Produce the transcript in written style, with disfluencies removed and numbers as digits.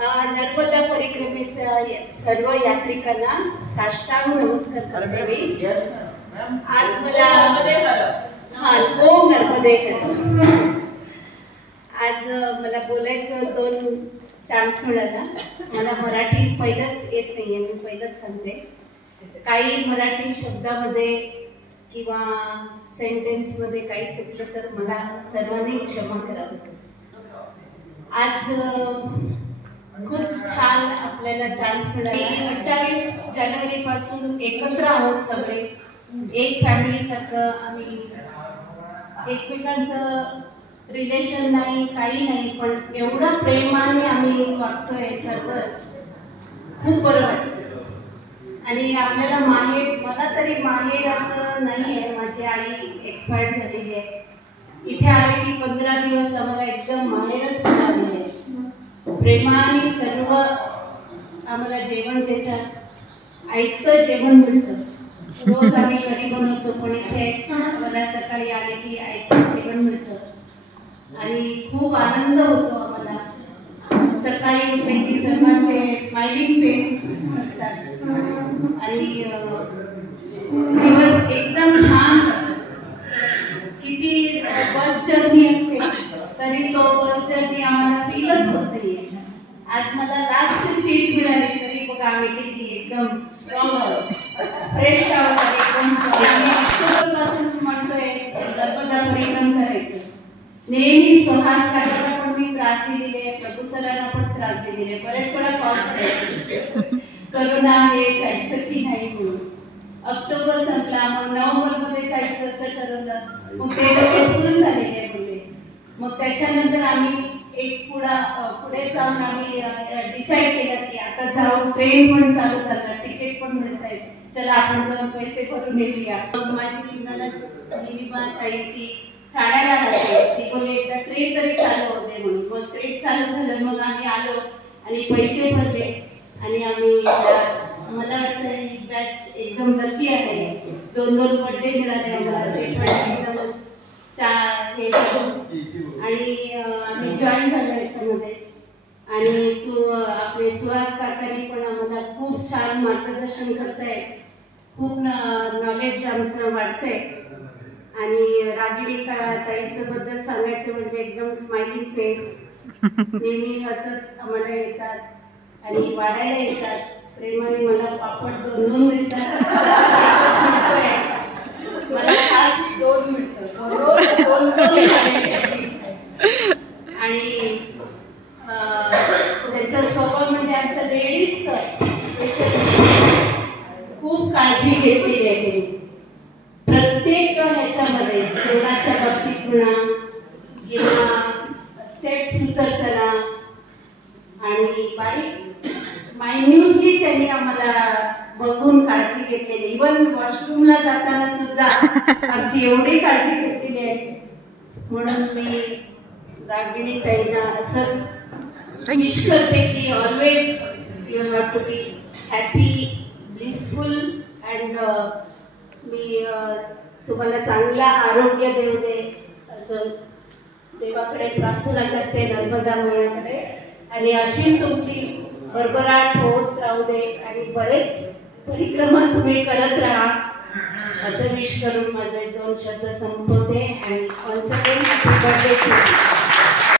नर्मदा परिक्रमेच्या सर्व यात्रिकांना साष्टांग नमस्कार करते मी। आज मला ओम नर्मदे आज मला बोलायचं 2 चान्स मिळाला। मला मराठी पहिलंच येत नाहीये, मी पहिलंच सांगते। काही मराठी शब्दामध्ये किंवा सेंटेन्स मध्ये काही चुकलं तर मला सर्वांनी क्षमा करावी। आज खूप छान आपल्याला चान्स मिळाला। 28 जानेवारी पासून एकत्र आहोत सगळे, एक फॅमिली सारखं। आम्ही एकमेकांचं रिलेशन नाही, काही नाही, पण एवढं प्रेमाने आम्ही वागतोय सर्वच, खूप बरं वाटतं। आणि आपल्याला माहेर, मला तरी माहेर असं नाही आहे, माझी आई एक्सपायर्ड झालेली आहे। इथे आले की 15 दिवस आम्हाला एकदम माहेरच मिळाली आहे। प्रेमाने सर्व आम्हाला जेवण देतात, ऐकतं जेवण मिळतं। रोज आम्ही घरी बनवतो, पण इथे आम्हाला सकाळी आले की ऐकतं जेवण मिळतं आणि खूप आनंद होतो आम्हाला। सकाळी उठले की सर्वांचे स्माइलिंग फेसेस असतात आणि दिवस एकदम छान जातो। किती बस जर्नी असते तरी तो बस जर्नी आम्हाला फीलच होत नाहीये। आज मला लास्ट सीट मिळाली तरी बघा आम्ही किती एकदम स्ट्रॉंग आहोत, फ्रेश आहोत, एकदम। आम्ही ऑक्टोबरपासून म्हणतोय नर्मदा परिक्रम करायचं। नेहमी सुहास काकांना पण मी त्रास दिलेले, प्रभू सरांना पण त्रास दिलेले, बरेच वेळा कॉल करायचे करोना आहे जायचं की नाही म्हणून। ऑक्टोबर संपला, मग नोव्हेंबर मध्ये जायचं असं ठरवलं, मग ते लोक फुल झालेले बोलले। मग त्याच्यानंतर आम्ही एक पुढे जाऊन आम्ही डिसाईड केलं की आता जाऊन, ट्रेन पण चालू झालं, तिकीट पण मिळत आहे, चला आपण जाऊन पैसे भरून येऊया। मग माझी नणंद निलिमा ताई ती ठाण्याला राहते, ती बोलली एकदा ट्रेन तरी चालू होते म्हणून। मग ट्रेन चालू झालं, मग आम्ही आलो आणि पैसे भरले आणि आम्ही, मला वाटतं ही बॅच एकदम लकी आहे। 2 बर्थडे मिळाले आम्हाला, ते पण एकदम हे आणि आम्ही जॉईन झालो याच्यामध्ये। आणि आपले सुहास काकांनी पण आम्हाला खूप छान मार्गदर्शन करताय, खूप नॉलेज आमचं वाढतंय। आणि रागिणी ताईचं बद्दल सांगायचं म्हणजे एकदम स्माइलिंग फेस, नेहमी असं आम्हाला येतात आणि वाढायला येतात, प्रेमाने मला पापड 2 देतात। मला खास 2 मिळतं, रोज 2 आणि त्यांचा स्वभाव म्हणजे आमचा लेडीजचा खूप काळजी घेतलेली आहे प्रत्येक ह्याच्यामध्ये, जेवणाच्या बाबतीत म्हणा किंवा स्टेप्स उतरताना, आणि बारीक मायन्यूटली त्यांनी आम्हाला बघून काळजी घेतलेली। इव्हन वॉशरूमला जाताना सुद्धा आमची एवढी काळजी घेतलेली आहे। म्हणून मी रागिणी ताईंना असंच विश करते की always you have to be happy, blissful and मी तुम्हाला चांगला आरोग्य देऊ दे असं देवाकडे प्रार्थना करते, नर्मदा मैयाकडे। आणि अशी तुमची भरभराट होत राहू दे आणि बरेच परिक्रमा तुम्ही करत राहा असं विश करून माझे 2 शब्द संपवते। आणि once again happy birthday to you.